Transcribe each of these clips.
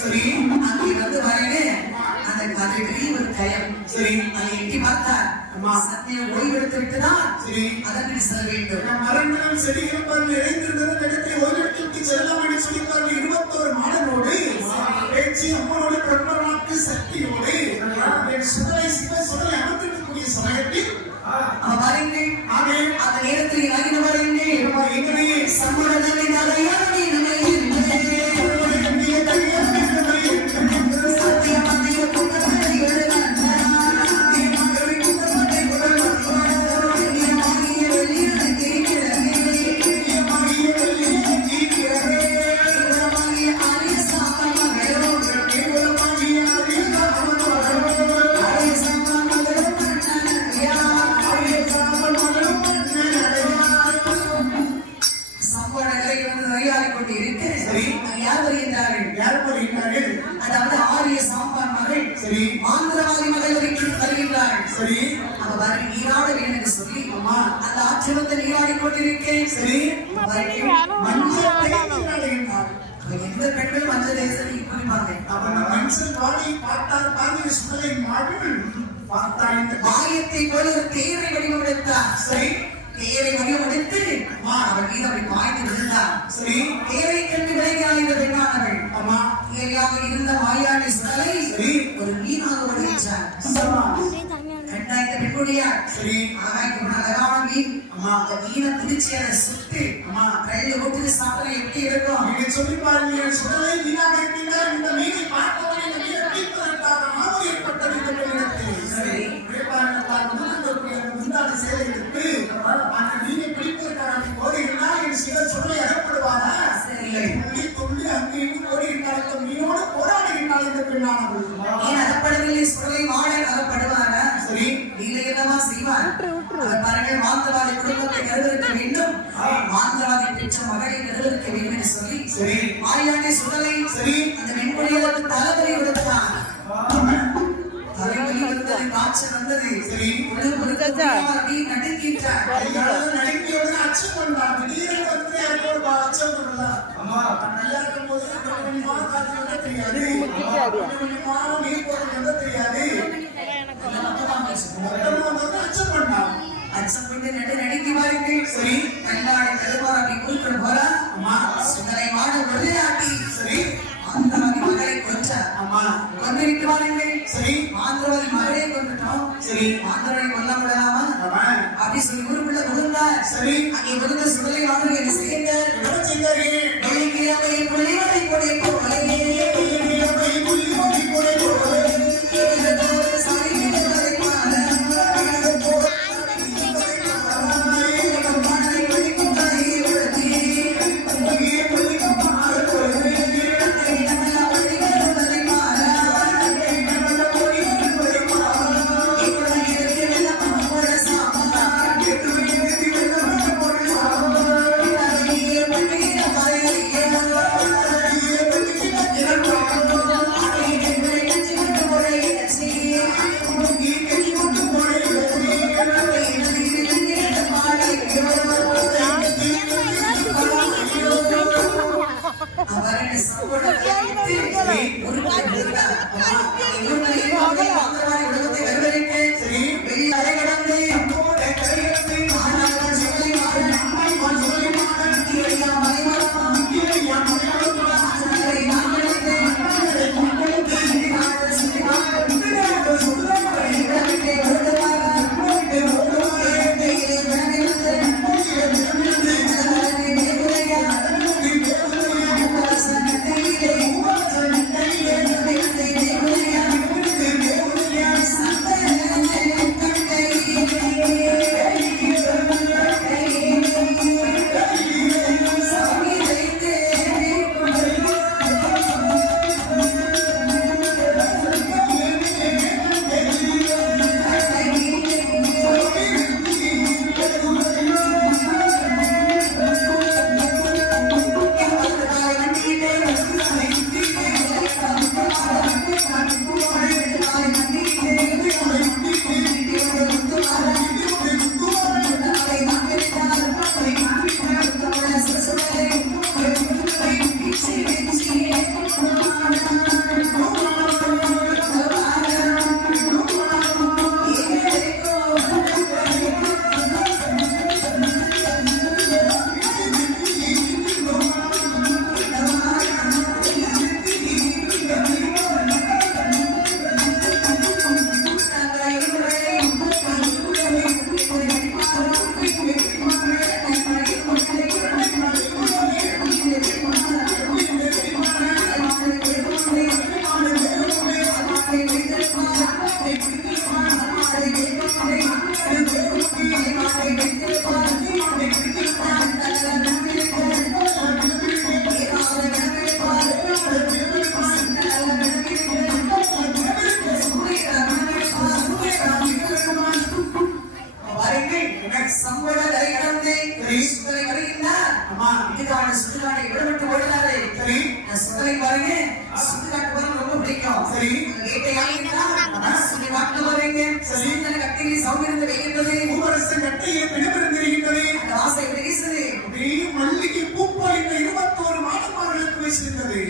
சரி அங்கே வந்து வரவே அந்த கதைக்கு ஒரு கயம் சரி அதை எட்டி பார்த்தார் சத்தியம் ஓய்வெடுத்து விட்டுதான் சரி அதற்கு செல்ல வேண்டும் மரங்களும் செடிகளும் பாருங்கள் இணைந்திருந்தது இடத்தை ஓய்வெடுத்து செல்லமாடி சொல்லிப்பார்கள் 21 மாடனோடு பேச்சு அம்மனோடு பிரம்மனாக்கு சக்தியோடு சுடலை சிவ சுடலை அமர்ந்திருக்கக்கூடிய சமயத்தில் பாருங்கள் அந்த நேரத்தில் இறங்கி பாருங்கள் எங்களையே சம்மதனை நகையாடி அதாவது ஆரிய சாம்பார் மகள் சரி ஆந்திரவாதி மகள் வரைக்கும் வருகின்றார்கள் சரி அவ வர நீராட வேண்டும் என்று சொல்லி அம்மா அந்த ஆச்சரியத்தை நீராடி கொண்டிருக்கேன் சரி எந்த பெண்கள் மஞ்ச தேசத்தை குறிப்பாங்க அவன் மனுஷன் பாடி பார்த்தார் பாருங்க சுடலை மாடுகள் பார்த்தார் இந்த மாயத்தை போல ஒரு தேவை வடிவமெடுத்தார் சரி தேவை வடிவமெடுத்து அவள் மீது அப்படி பாய்ந்து விழுந்தார் சரி தேவை கண்டு விளைகிறாள் இந்த பெண்ணானவள் அம்மா தேவையாக இருந்த மாயாண்டி சுடலை சரி ஒரு மீனாக வடிவிச்சார் கண்டாய்ந்த பெண்ணுடையா சரி ஆகாய்க்கு அழகான மீன் அம்மா அந்த மீனை பிடிச்சி அதை சுட்டு அம்மா கையில ஓட்டு சாப்பிட எப்படி இருக்கும் நீங்க சொல்லி பாருங்க சுடலை மீனாக இருக்கிறார் இந்த மீனை பார்த்தவன் இந்த மீனை பிடிப்பதற்காக மாதிரி ஏற்பட்டது இந்த பெண்ணிடத்தில் சரி முந்தாடி சேலை எடுத்து நீங்க பிடிப்பதற்காக கோரியிருந்தால் என் சிலர் சொல்ல அகப்படுவாரா இல்லை துள்ளி அங்கேயும் கோரியிருந்தால் மீனோடு போராடுகின்றால் இந்த பெண்ணானவள் ஏன் அகப்படவில்லை சுடலை மாட அகப்படுவாரா சரி இல்லை என்னவா செய்வார் அவர் பாருங்கள் மாந்திரவாதி குடும்பத்தை கருவறுக்க வேண்டும் மாந்திரவாதி பெற்ற மகளை கருவறுக்க வேண்டும் என்று சொல்லி சரி மாயாண்டி சுடலை சரி அந்த வெண்பொழிகளுக்கு தளபதி கொடுத்தான் காய்ச்சல் வந்தது சரி நடுங்கியோட அச்சம் பண்ணலாம் திடீர்னு வந்து அச்சம் பண்ணலாம் அம்மா நல்லா இருக்கும் போது காற்று தெரியாது நீர் போறது தெரியாது அச்சம் பண்ணலாம் அச்சம் பண்ணி நடுங்கி பாருங்க சரி கல்லாடை கருவார் அப்படி கூப்பிட்டு போறா அம்மா சுடலை மாட ஒரே ஆட்டி சரி ஆந்திரவாதி மகளை கொன்றார் அம்மா கொன்னிட்டு வாருங்கள் சரி ஆந்திரவாதி மகளே கொண்டுட்டோம் சரி ஆந்திரவாதி கொல்ல விடலாமா அப்படி சொல்லி ஊருக்குள்ள விழுந்தார் சரி அங்கே விழுந்த சுடலை மாடு என்ன செய்யுங்கள் புள்ளிவரை கொடை Bye. சுடலை பாருங்க சுட்டு காட்டு பாருங்க ரொம்ப பிடிக்கும். சரி வேட்டையாடினா சுடி காட்டு பாருங்க சரி கட்டிலே சௌமிருந்து வைக்கிறது பூவரசன் கட்டையில் பிணமிருந்து இருக்கின்றது. அந்த வாசை எப்படி வீசுது அப்படியே மல்லிகை பூ போல் இந்த 21 மாதமார்களுக்கு வீசுகின்றது.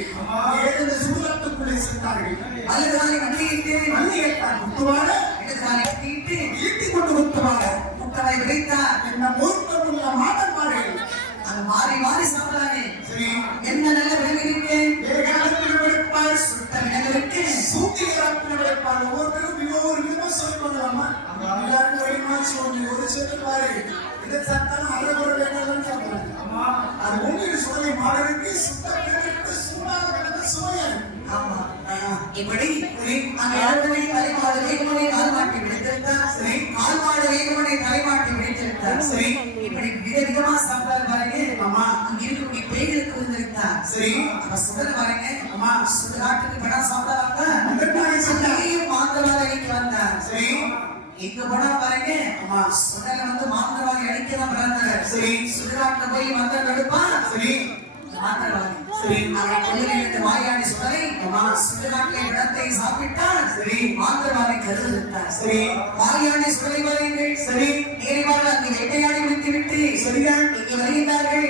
ஏழு சுடுகாட்டுக்குள்ளே சென்றார்கள். அல்லது நாளை மல்லிகைக்கு மல்லிகைத்தான் குத்துவாட இடது நாளை கட்டிட்டு ஈட்டி கொண்டு குத்துவாட முட்டவை விளைத்தார் என்ன மூர்த்தமுள்ள மாதமார்கள் அது மாறி மாறி சாப்பிடாங்க. சரி என்ன நல்ல விளைவிருக்கு ஏகாலத்தில் விளைப்பார் சுட்ட விளைவிற்கு சூத்திகளாத்தில் விளைப்பார். ஒவ்வொருத்தரும் ஒவ்வொரு விதமா சொல்லி கொள்ளலாமா எல்லாருக்கும் ஒரே மாதிரி சொல்லி ஒரு சொல்லி பாரு இதை சத்தான அரைகுறை வேண்டாம் சாப்பிடுறாங்க. அது ஒன்றிய சுவை மாடலுக்கு சுத்த கிழக்கு சூடாக கிடந்த சுவையல். ஆமா இப்படி அந்த இடத்துல தலைமாடு வேகமனை கால்மாட்டி விடுத்திருந்தார். சரி கால்மாடு வேகமனை தலைமாட்டி விடுத்திருந்தார். சரி இப்படி விதவிதமா சாப்பிட்டாரு பாருங்க. ஆமா அங்க இருக்கக்கூடிய பேய்களுக்கு வந்திருந்தார். சரி அப்ப சுடல பாருங்க. ஆமா சுடுகாட்டுக்கு படம் சாப்பிட்டாங்க மாந்திரவாதிக்கு வந்தார். சரி எங்க போனா பாருங்க. ஆமா சுடல வந்து மாந்திரவாதி அடிக்கதான் பிறந்தாங்க. சரி சுடுகாட்டுல போய் மந்திரம் எடுப்பான். சரி மாந்திரவாதி சரி அவன் வாயாடி சுடலை சுடுகாட்டிலே இடத்தை சாப்பிட்டான். சரி மாந்திரவாதி கருதுத்தார். சரி வாயாடி சுடலை பாருங்கள். சரி நேரிவாக அங்கு வேட்டையாடி முடித்து விட்டு சரிதான் இங்கு வருகின்றார்கள்.